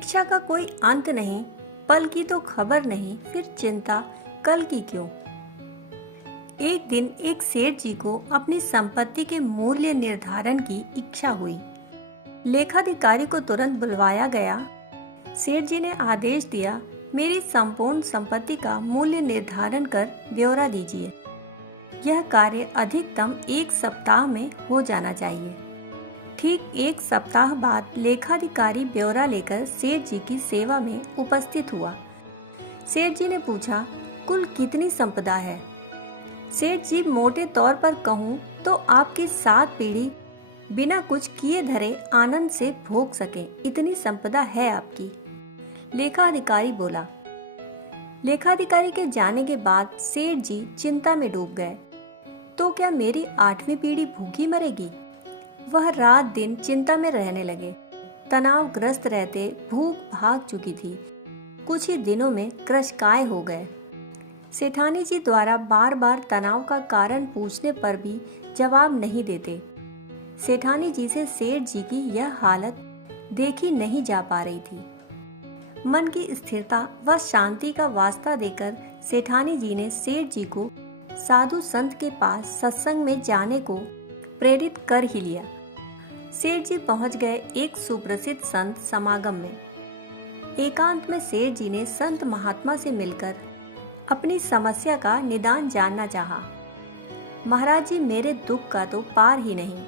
इच्छा का कोई अंत नहीं, पल की तो खबर नहीं, फिर चिंता कल की क्यों। एक दिन एक सेठ जी को अपनी संपत्ति के मूल्य निर्धारण की इच्छा हुई। लेखाधिकारी को तुरंत बुलवाया गया। सेठ जी ने आदेश दिया, मेरी संपूर्ण संपत्ति का मूल्य निर्धारण कर ब्यौरा दीजिए। यह कार्य अधिकतम 1 सप्ताह में हो जाना चाहिए। ठीक 1 सप्ताह बाद लेखाधिकारी ब्यौरा लेकर सेठ जी की सेवा में उपस्थित हुआ। सेठ जी ने पूछा, कुल कितनी संपदा है? सेठ जी, मोटे तौर पर कहूँ तो आपकी 7 पीढ़ी बिना कुछ किए धरे आनंद से भोग सके इतनी संपदा है आपकी। लेखाधिकारी बोला। लेखाधिकारी के जाने के बाद सेठ जी चिंता में डूब गए। तो क्या मेरी 8वीं पीढ़ी भूखी मरेगी? वह रात दिन चिंता में रहने लगे। तनावग्रस्त रहते भूख भाग चुकी थी। कुछ ही दिनों में कृशकाय हो गए। सेठानी जी द्वारा बार बार तनाव का कारण पूछने पर भी जवाब नहीं देते। सेठानी जी से सेठ जी की यह हालत देखी नहीं जा पा रही थी। मन की स्थिरता व शांति का वास्ता देकर सेठानी जी ने सेठ जी को साधु संत के पास सत्संग में जाने को प्रेरित कर ही लिया। सेठ जी पहुंच गए एक सुप्रसिद्ध संत समागम में। एकांत में सेठ जी ने संत महात्मा से मिलकर अपनी समस्या का निदान जानना चाहा। महाराज जी, मेरे दुख का तो पार ही नहीं।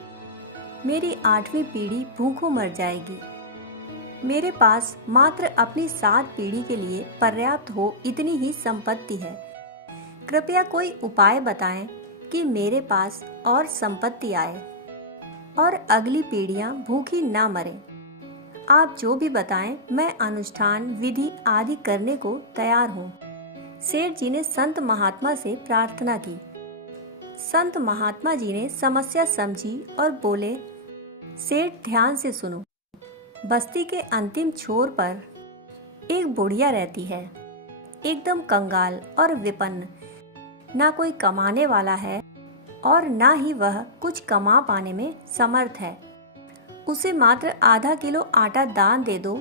मेरी 8वीं पीढ़ी भूखों मर जाएगी। मेरे पास मात्र अपनी 7 पीढ़ी के लिए पर्याप्त हो इतनी ही संपत्ति है। कृपया कोई उपाय बताएं कि मेरे पास और संपत्ति आए और अगली पीढ़ियां भूखी ना मरें। आप जो भी बताएं, मैं अनुष्ठान विधि आदि करने को तैयार हूँ। सेठ जी ने संत महात्मा से प्रार्थना की। संत महात्मा जी ने समस्या समझी और बोले, सेठ ध्यान से सुनो। बस्ती के अंतिम छोर पर एक बुढ़िया रहती है, एकदम कंगाल और विपन्न। ना कोई कमाने वाला है और ना ही वह कुछ कमा पाने में समर्थ है। उसे मात्र आधा किलो आटा दान दे दो।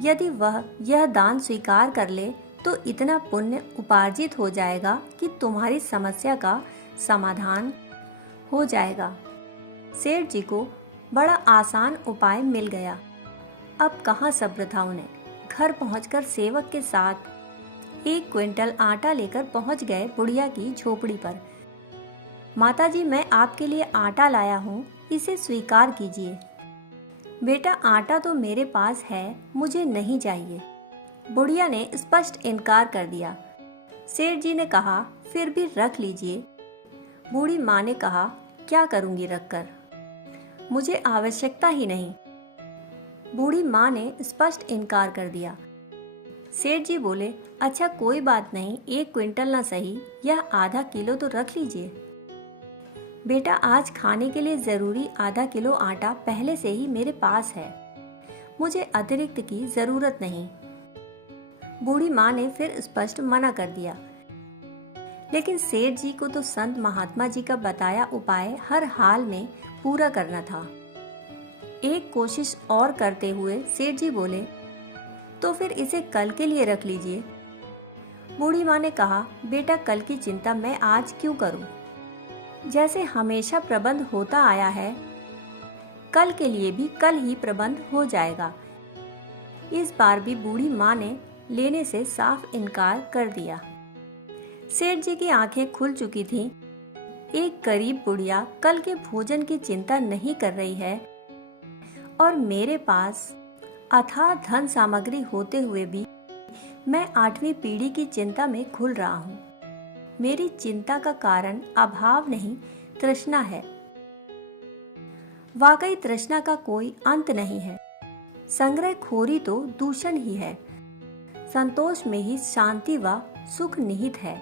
यदि वह यह दान स्वीकार कर ले तो इतना पुण्य उपार्जित हो जाएगा कि तुम्हारी समस्या का समाधान हो जाएगा। सेठ जी को बड़ा आसान उपाय मिल गया। अब कहाँ सब्र था उन्हें। घर पहुंचकर सेवक के साथ 1 क्विंटल आटा लेकर पहुंच गए बुढ़िया की झोपड़ी पर। माताजी, मैं आपके लिए आटा लाया हूँ, इसे स्वीकार कीजिए। बेटा, आटा तो मेरे पास है, मुझे नहीं चाहिए। बुढ़िया ने स्पष्ट इनकार कर दिया। सेठ जी ने कहा, फिर भी रख लीजिए। बूढ़ी माँ ने कहा, क्या करूँगी रखकर, मुझे आवश्यकता ही नहीं। बूढ़ी माँ ने स्पष्ट इनकार कर दिया। सेठ जी बोले, अच्छा कोई बात नहीं, 1 क्विंटल ना सही, यह आधा किलो तो रख लीजिए। बेटा, आज खाने के लिए जरूरी आधा किलो आटा पहले से ही मेरे पास है, मुझे अतिरिक्त की जरूरत नहीं। बूढ़ी माँ ने फिर स्पष्ट मना कर दिया। लेकिन सेठ जी को तो संत महात्मा जी का बताया उपाय हर हाल में पूरा करना था। एक कोशिश और करते हुए सेठ जी बोले, तो फिर इसे कल के लिए रख लीजिए। बूढ़ी माँ ने कहा, बेटा कल की चिंता मैं आज क्यों करूं? जैसे हमेशा प्रबंध होता आया है, कल के लिए भी कल ही प्रबंध हो जाएगा। इस बार भी बूढ़ी माँ ने लेने से साफ इनकार कर दिया। सेठ जी की आंखें खुल चुकी थीं। एक गरीब बुढ़िया कल के भोजन की चिंता नहीं कर रही है और मेरे पास अथाह धन सामग्री होते हुए भी मैं 8वीं पीढ़ी की चिंता में घुल रहा हूँ। मेरी चिंता का कारण अभाव नहीं, तृष्णा है। वाकई तृष्णा का कोई अंत नहीं है। संग्रह खोरी तो दूषण ही है। संतोष में ही शांति व सुख निहित है।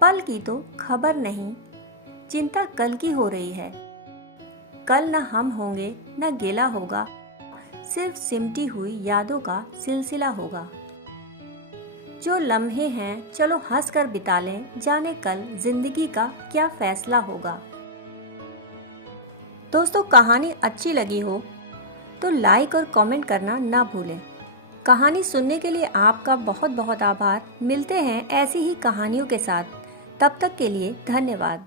पल की तो खबर नहीं, चिंता कल की हो रही है। कल न हम होंगे न गिला होगा, सिर्फ सिमटी हुई यादों का सिलसिला होगा। जो लम्हे हैं चलो हंस कर बिता लें, जाने कल जिंदगी का क्या फैसला होगा। दोस्तों, कहानी अच्छी लगी हो तो लाइक और कमेंट करना ना भूलें। कहानी सुनने के लिए आपका बहुत बहुत आभार। मिलते हैं ऐसी ही कहानियों के साथ। तब तक के लिए धन्यवाद।